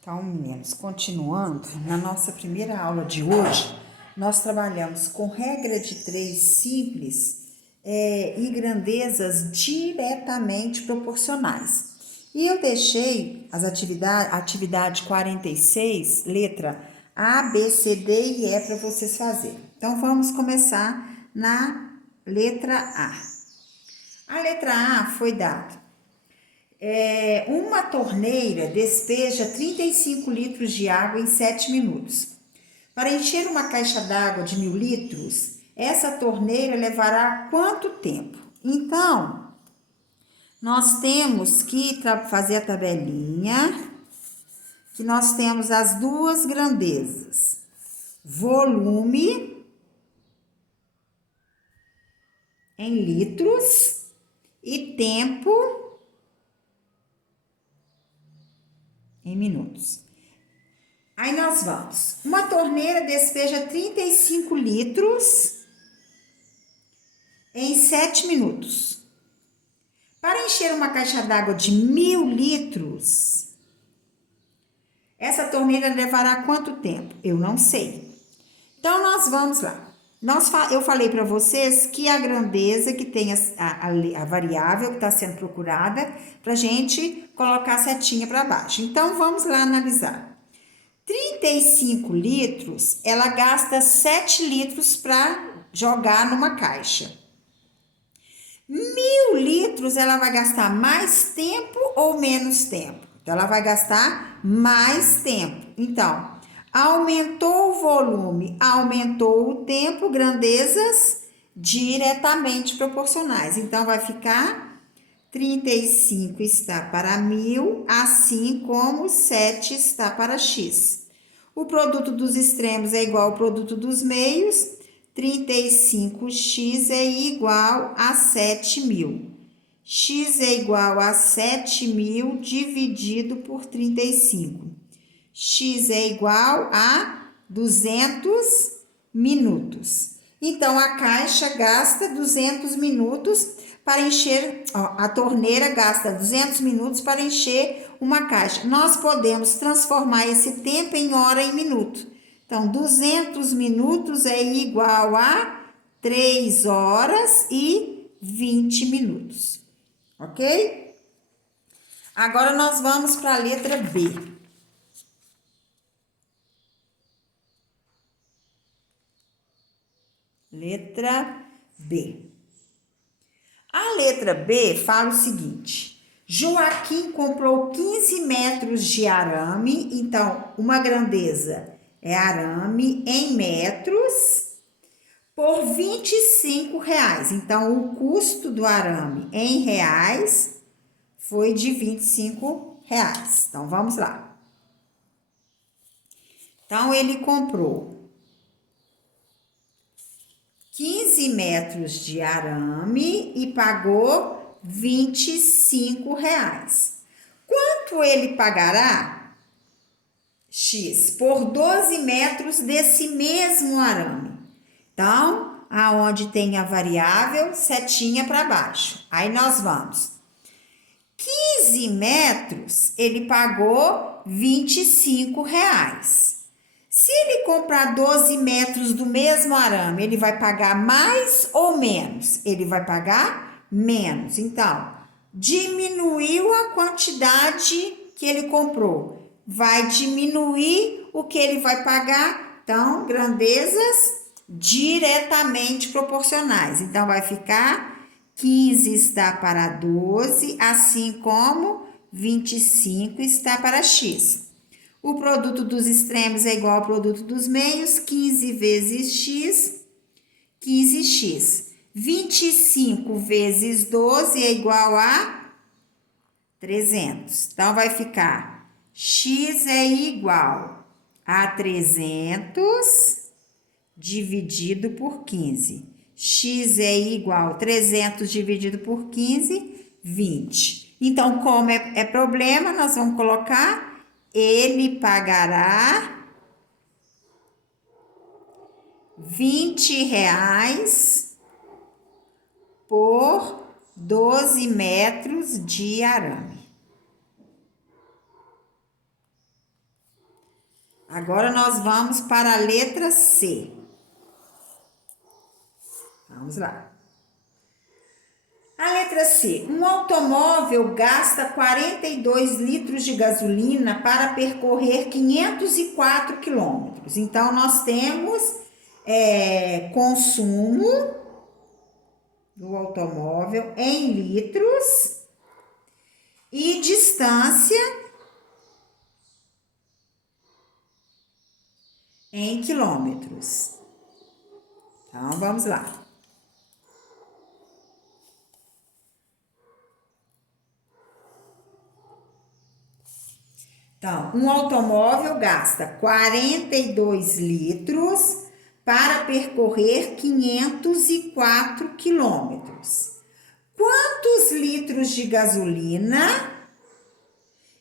Então, meninos, continuando, na nossa primeira aula de hoje, nós trabalhamos com regra de 3 simples e grandezas diretamente proporcionais. E eu deixei as atividade 46, letra A, B, C, D e E para vocês fazerem. Então, vamos começar na letra A. A letra A foi dada. Uma torneira despeja 35 litros de água em 7 minutos. Para encher uma caixa d'água de 1.000 litros, essa torneira levará quanto tempo? Então, nós temos que fazer a tabelinha, que nós temos as duas grandezas. Volume em litros e tempo em minutos. Aí nós vamos. Uma torneira despeja 35 litros em 7 minutos. Para encher uma caixa d'água de 1.000 litros, essa torneira levará quanto tempo? Eu não sei. Então, nós vamos lá. Eu falei para vocês que a grandeza que tem a variável que está sendo procurada, para a gente colocar a setinha para baixo. Então, vamos lá analisar. 35 litros, ela gasta 7 litros para jogar numa caixa. 1.000 litros, ela vai gastar mais tempo ou menos tempo? Então, ela vai gastar mais tempo. Então, aumentou o volume, aumentou o tempo, grandezas diretamente proporcionais. Então, vai ficar 35 está para 1.000, assim como 7 está para x. O produto dos extremos é igual ao produto dos meios. 35x é igual a 7.000. X é igual a 7.000 dividido por 35. X é igual a 200 minutos. Então, a caixa gasta 200 minutos para encher, a torneira gasta 200 minutos para encher uma caixa. Nós podemos transformar esse tempo em hora em minuto. Então, 200 minutos é igual a 3 horas e 20 minutos. Ok? Agora, nós vamos para a letra B. Letra B. A letra B fala o seguinte: Joaquim comprou 15 metros de arame, então uma grandeza é arame em metros, por R$ 25. Então, o custo do arame em reais foi de R$ 25. Então, vamos lá. Então, ele comprou 15 metros de arame e pagou R$ 25. Quanto ele pagará? X por 12 metros desse mesmo arame. Então, aonde tem a variável, setinha para baixo. Aí nós vamos. 15 metros, ele pagou R$ 25. Se ele comprar 12 metros do mesmo arame, ele vai pagar mais ou menos? Ele vai pagar menos. Então, diminuiu a quantidade que ele comprou. Vai diminuir o que ele vai pagar. Então, grandezas diretamente proporcionais. Então, vai ficar 15 está para 12, assim como 25 está para x. O produto dos extremos é igual ao produto dos meios, 15 vezes x, 15x. 25 vezes 12 é igual a 300. Então, vai ficar x é igual a 300 dividido por 15. X é igual a 300 dividido por 15, 20. Então, como é problema, nós vamos colocar... Ele pagará R$ 20 por 12 metros de arame. Agora nós vamos para a letra C. Vamos lá. A letra C. Um automóvel gasta 42 litros de gasolina para percorrer 504 quilômetros. Então, nós temos consumo do automóvel em litros e distância em quilômetros. Então, vamos lá. Então, um automóvel gasta 42 litros para percorrer 504 quilômetros. Quantos litros de gasolina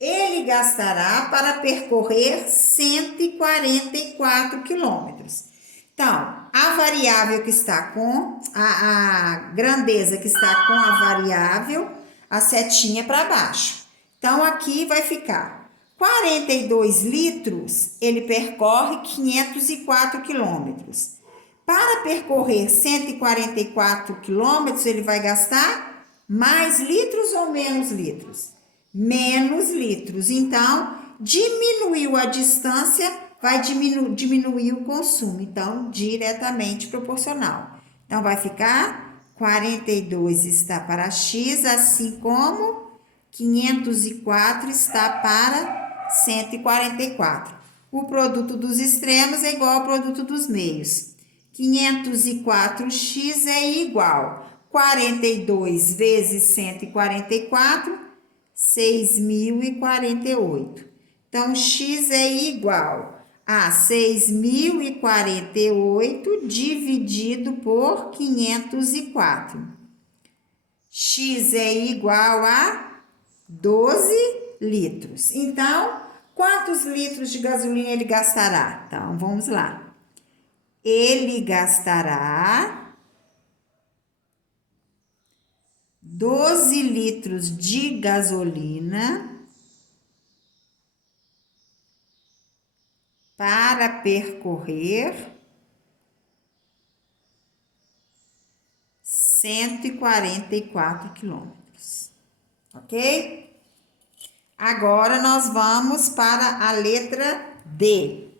ele gastará para percorrer 144 quilômetros? Então, a variável que está com, a grandeza que está com a variável, a setinha para baixo. Então, aqui vai ficar 42 litros, ele percorre 504 quilômetros. Para percorrer 144 quilômetros, ele vai gastar mais litros ou menos litros? Menos litros. Então, diminuiu a distância, vai diminuir o consumo. Então, diretamente proporcional. Então, vai ficar 42 está para X, assim como 504 está para 144. O produto dos extremos é igual ao produto dos meios. 504x é igual 42 vezes 144, 6.048. Então, x é igual a 6.048 dividido por 504. X é igual a 12 litros. Então, quantos litros de gasolina ele gastará? Então, vamos lá. Ele gastará 12 litros de gasolina para percorrer 144 quilômetros. Ok? Agora nós vamos para a letra D.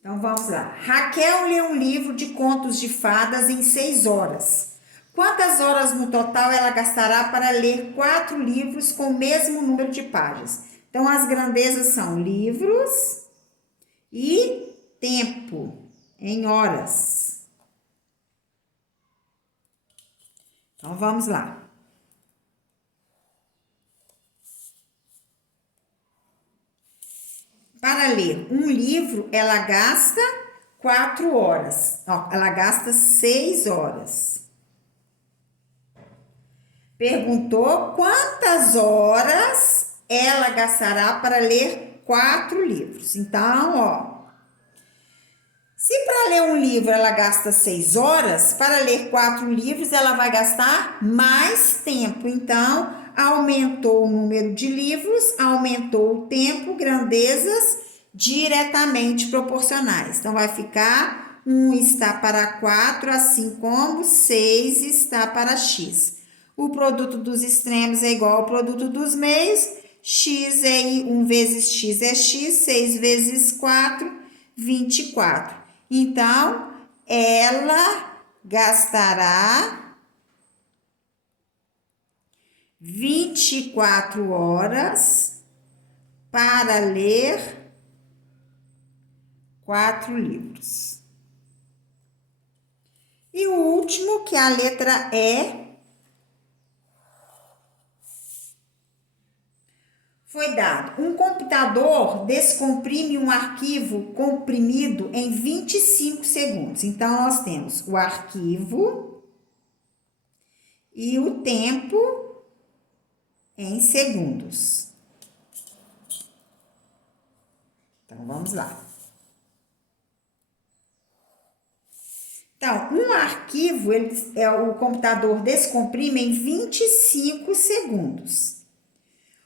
Então vamos lá. Raquel lê um livro de contos de fadas em 6 horas. Quantas horas no total ela gastará para ler 4 livros com o mesmo número de páginas? Então as grandezas são livros e tempo em horas. Então vamos lá. Para ler um livro, ela gasta 4 horas. Ó, ela gasta 6 horas. Perguntou quantas horas ela gastará para ler 4 livros. Então, ó. Se para ler um livro ela gasta 6 horas, para ler 4 livros ela vai gastar mais tempo. Então, aumentou o número de livros, aumentou o tempo, grandezas diretamente proporcionais. Então, vai ficar 1 está para 4, assim como 6 está para x. O produto dos extremos é igual ao produto dos meios. X é 1 vezes x é x, 6 vezes 4, 24. Então, ela gastará 24 horas para ler 4 livros. E o último, que é a letra E, foi dado. Um computador descomprime um arquivo comprimido em 25 segundos. Então, nós temos o arquivo e o tempo em segundos. Então, vamos lá. Então, um arquivo, o computador descomprime em 25 segundos.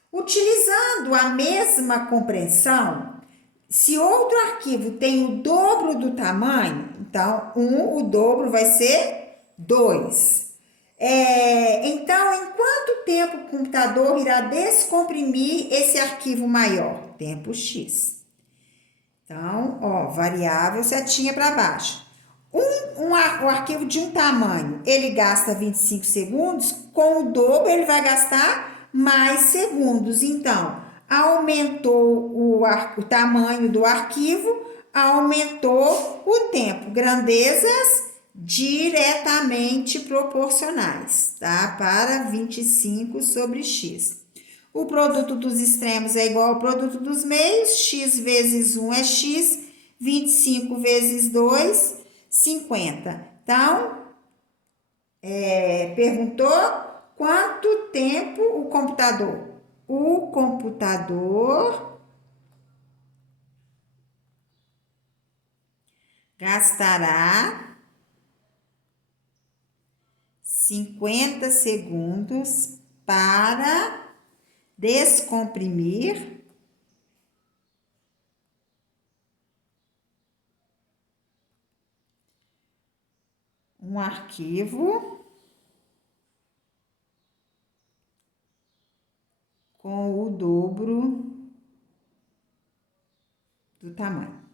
O Utilizando a mesma compreensão, se outro arquivo tem o dobro do tamanho, então o dobro vai ser 2. Então, em quanto tempo o computador irá descomprimir esse arquivo maior? Tempo X. Então, ó, variável setinha para baixo. O arquivo de um tamanho, ele gasta 25 segundos, com o dobro ele vai gastar mais segundos. Então, aumentou o tamanho do arquivo, aumentou o tempo. Grandezas diretamente proporcionais, tá? Para 25 sobre x. O produto dos extremos é igual ao produto dos meios, x vezes 1 é x, 25 vezes 2, 50. Então, perguntou quanto tempo o computador? O computador gastará 50 segundos para descomprimir um arquivo com o dobro do tamanho.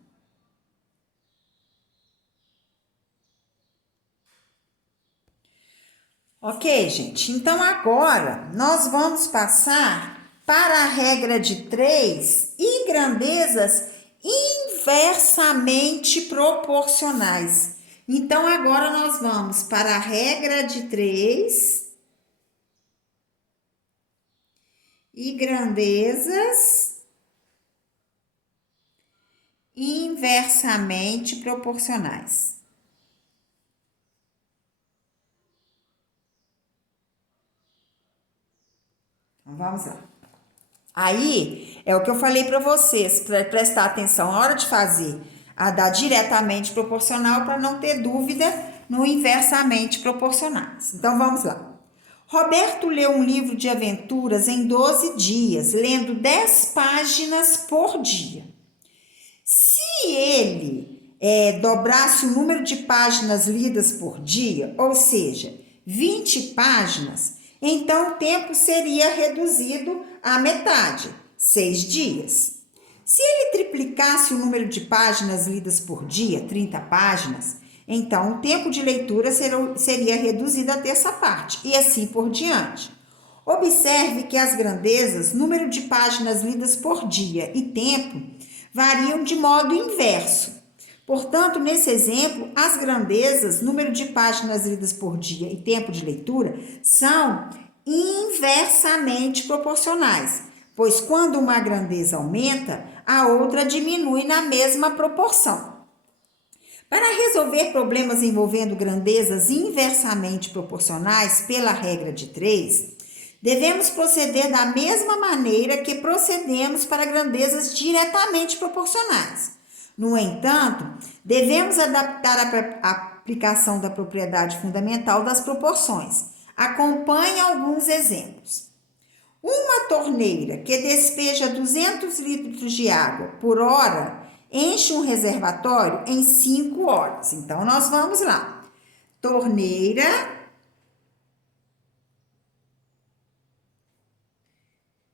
Ok, gente? Então, agora nós vamos passar para a regra de 3 e grandezas inversamente proporcionais. Então, agora nós vamos para a regra de 3 e grandezas inversamente proporcionais. Então, vamos lá. Aí, é o que eu falei para vocês, para prestar atenção na hora de fazer a da diretamente proporcional, para não ter dúvida no inversamente proporcionais. Então, vamos lá. Roberto leu um livro de aventuras em 12 dias, lendo 10 páginas por dia. Se ele dobrasse o número de páginas lidas por dia, ou seja, 20 páginas, então o tempo seria reduzido à metade, 6 dias. Se ele triplicasse o número de páginas lidas por dia, 30 páginas, então o tempo de leitura seria reduzido a terça parte, e assim por diante. Observe que as grandezas, número de páginas lidas por dia e tempo, variam de modo inverso. Portanto, nesse exemplo, as grandezas, número de páginas lidas por dia e tempo de leitura, são inversamente proporcionais, pois quando uma grandeza aumenta, a outra diminui na mesma proporção. Para resolver problemas envolvendo grandezas inversamente proporcionais pela regra de 3, devemos proceder da mesma maneira que procedemos para grandezas diretamente proporcionais. No entanto, devemos adaptar a aplicação da propriedade fundamental das proporções. Acompanhe alguns exemplos. Uma torneira que despeja 200 litros de água por hora enche um reservatório em 5 horas. Então, nós vamos lá. Torneira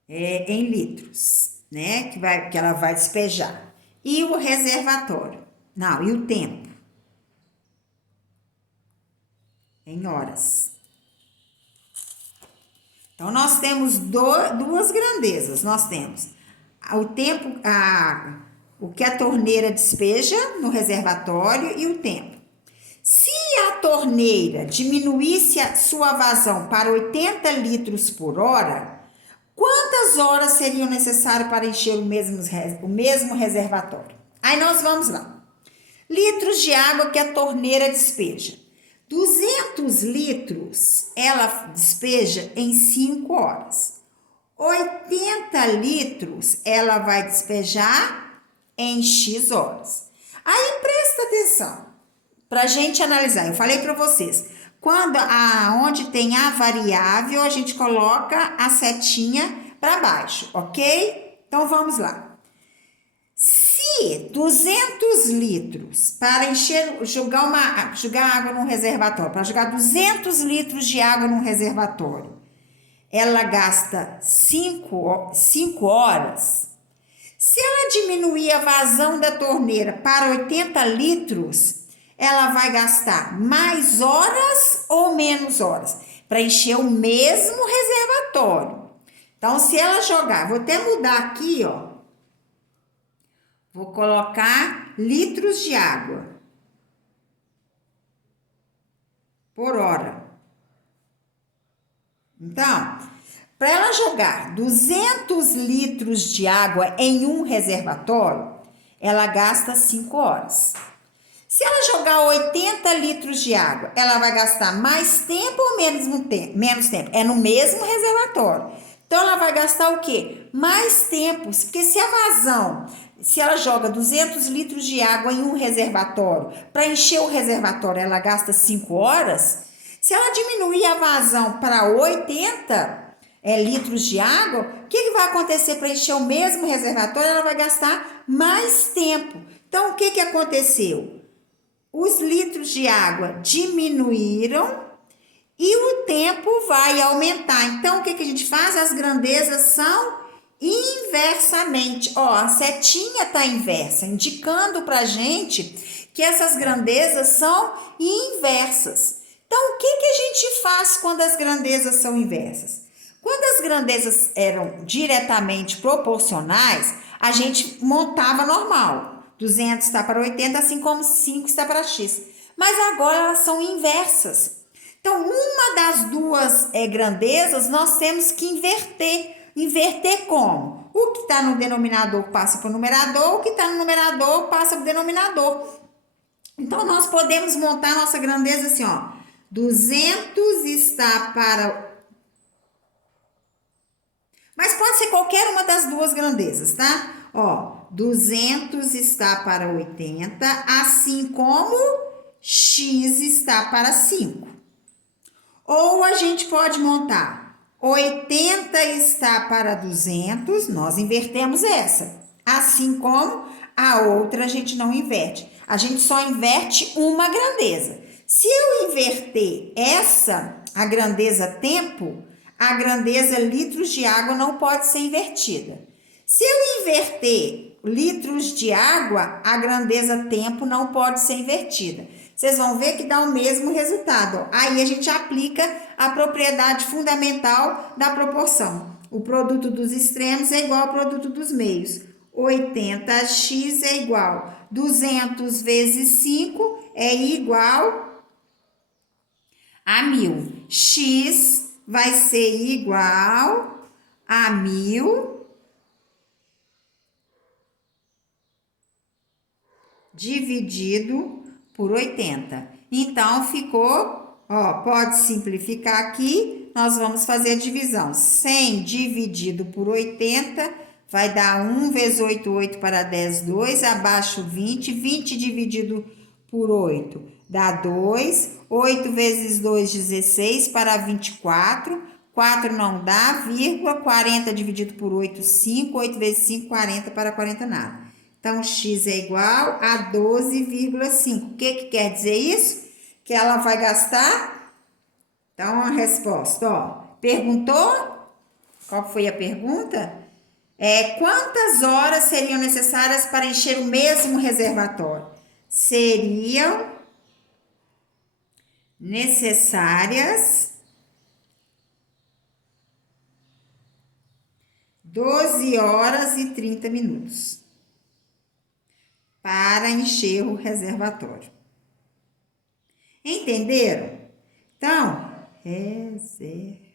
em litros, né? Que ela vai despejar. E o reservatório? Não, e o tempo? Em horas. Então, nós temos duas grandezas. Nós temos o tempo, o que a torneira despeja no reservatório e o tempo. Se a torneira diminuísse a sua vazão para 80 litros por hora, quantas horas seriam necessárias para encher o mesmo reservatório? Aí nós vamos lá. Litros de água que a torneira despeja. 200 litros ela despeja em 5 horas. 80 litros ela vai despejar em X horas. Aí presta atenção para a gente analisar. Eu falei para vocês, onde tem a variável, a gente coloca a setinha para baixo, ok? Então, vamos lá. Se 200 litros para jogar água num reservatório, para jogar 200 litros de água num reservatório, ela gasta 5 horas. Se ela diminuir a vazão da torneira para 80 litros, ela vai gastar mais horas ou menos horas para encher o mesmo reservatório. Então, se ela jogar, vou até mudar aqui, ó. Vou colocar litros de água por hora. Então, para ela jogar 200 litros de água em um reservatório, ela gasta 5 horas. Se ela jogar 80 litros de água, ela vai gastar mais tempo ou menos tempo? É no mesmo reservatório. Então, ela vai gastar o quê? Mais tempo, porque se ela joga 200 litros de água em um reservatório, para encher o reservatório ela gasta 5 horas, se ela diminuir a vazão para 80 litros de água, o que vai acontecer para encher o mesmo reservatório? Ela vai gastar mais tempo. Então, o que aconteceu? Os litros de água diminuíram e o tempo vai aumentar. Então, o que a gente faz? As grandezas são inversamente. Ó, a setinha está inversa, indicando para a gente que essas grandezas são inversas. Então, o que a gente faz quando as grandezas são inversas? Quando as grandezas eram diretamente proporcionais, a gente montava normal. 200 está para 80, assim como 5 está para x. Mas agora elas são inversas. Então, uma das duas grandezas nós temos que inverter. Inverter como? O que está no denominador passa para o numerador, o que está no numerador passa para o denominador. Então, nós podemos montar a nossa grandeza assim, ó. 200 está para... Mas pode ser qualquer uma das duas grandezas, tá? Ó, 200 está para 80, assim como x está para 5. Ou a gente pode montar 80 está para 200, nós invertemos essa. Assim como a outra a gente não inverte. A gente só inverte uma grandeza. Se eu inverter a grandeza tempo, a grandeza litros de água não pode ser invertida. Se eu inverter litros de água, a grandeza tempo não pode ser invertida. Vocês vão ver que dá o mesmo resultado. Aí a gente aplica a propriedade fundamental da proporção. O produto dos extremos é igual ao produto dos meios. 80x é igual 200 vezes 5 é igual a 1000. X vai ser igual a 1000 dividido por 80. Então, ficou, ó, pode simplificar aqui, nós vamos fazer a divisão. 100 dividido por 80 vai dar 1 vezes 8, 8 para 10, 2, abaixo 20, 20 dividido por 8 dá 2, 8 vezes 2, 16 para 24, 4 não dá, vírgula, 40 dividido por 8, 5, 8 vezes 5, 40 para 40 nada. Então, x é igual a 12,5. O que quer dizer isso? Que ela vai gastar? Então, a resposta, ó. Perguntou? Qual foi a pergunta? Quantas horas seriam necessárias para encher o mesmo reservatório? Seriam necessárias 12 horas e 30 minutos. Para encher o reservatório. Entenderam? Então, reservatório.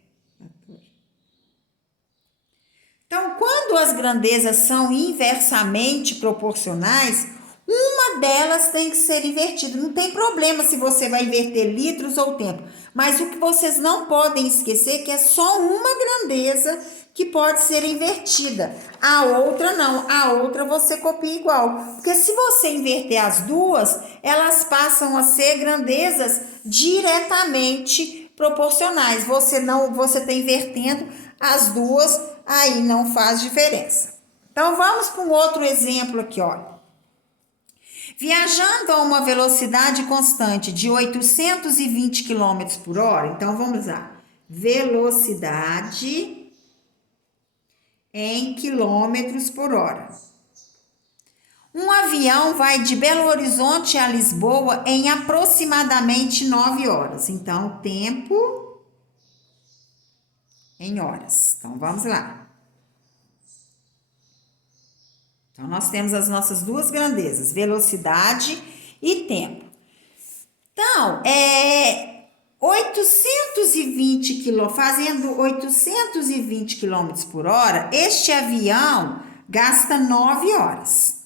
Então, quando as grandezas são inversamente proporcionais, uma delas tem que ser invertida. Não tem problema se você vai inverter litros ou tempo. Mas o que vocês não podem esquecer é que é só uma grandeza que pode ser invertida. A outra não. A outra você copia igual. Porque se você inverter as duas, elas passam a ser grandezas diretamente proporcionais. Você está invertendo as duas, aí não faz diferença. Então, vamos para um outro exemplo aqui, olha. Viajando a uma velocidade constante de 820 km por hora, então vamos lá. Velocidade em quilômetros por hora. Um avião vai de Belo Horizonte a Lisboa em aproximadamente 9 horas. Então, tempo em horas. Então, vamos lá. Então, nós temos as nossas duas grandezas, velocidade e tempo. Então, 820 km por hora, este avião gasta 9 horas.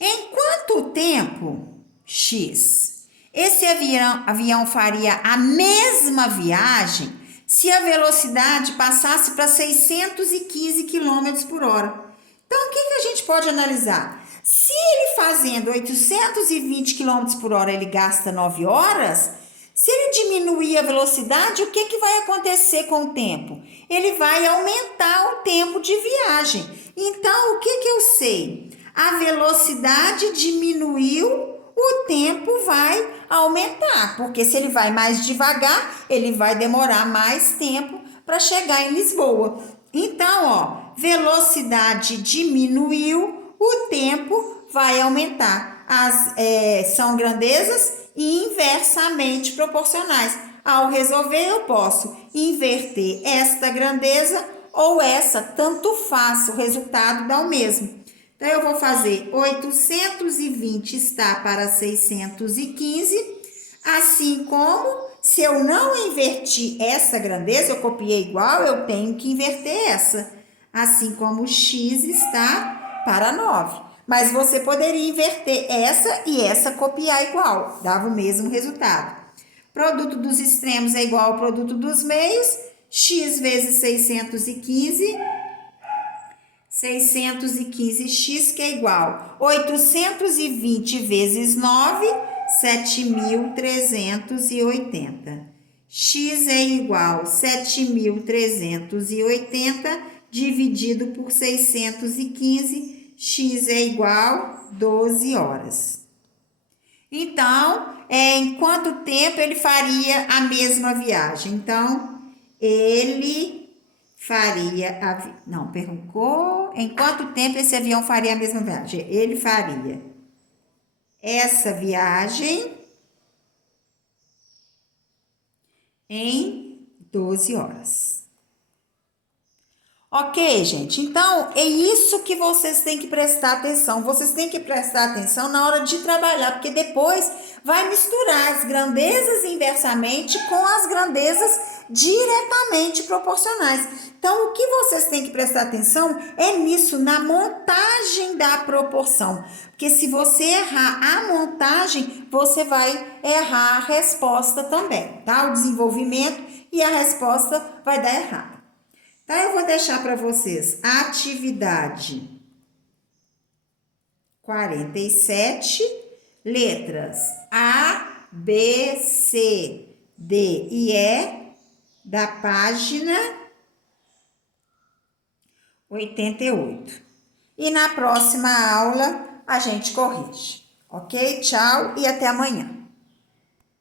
Em quanto tempo, X, esse avião faria a mesma viagem se a velocidade passasse para 615 km por hora? Então, o que a gente pode analisar? Se ele fazendo 820 km por hora, ele gasta 9 horas, se ele diminuir a velocidade, o que vai acontecer com o tempo? Ele vai aumentar o tempo de viagem. Então, o que eu sei? A velocidade diminuiu, o tempo vai aumentar, porque se ele vai mais devagar, ele vai demorar mais tempo para chegar em Lisboa. Então, ó, velocidade diminuiu, o tempo vai aumentar. São grandezas inversamente proporcionais. Ao resolver, eu posso inverter esta grandeza ou essa, tanto faz, o resultado dá o mesmo. Então, eu vou fazer 820 está para 615, assim como se eu não invertir essa grandeza, eu copiei igual, eu tenho que inverter essa. Assim como x está para 9. Mas você poderia inverter essa e essa copiar igual, dava o mesmo resultado. Produto dos extremos é igual ao produto dos meios, x vezes 615, 615x, que é igual 820 vezes 9, 7.380. X é igual a 7.380 dividido por 615, x é igual a 12 horas. Então, em quanto tempo ele faria a mesma viagem? Então, ele faria perguntou em quanto tempo esse avião faria a mesma viagem? Ele faria essa viagem em 12 horas. Ok, gente? Então, é isso que vocês têm que prestar atenção. Vocês têm que prestar atenção na hora de trabalhar, porque depois vai misturar as grandezas inversamente com as grandezas diretamente proporcionais. Então, o que vocês têm que prestar atenção é nisso, na montagem da proporção. Porque se você errar a montagem, você vai errar a resposta também, tá? O desenvolvimento e a resposta vai dar errado. Então, eu vou deixar para vocês a atividade 47, letras A, B, C, D e E, da página 88. E na próxima aula a gente corrige. Ok? Tchau e até amanhã.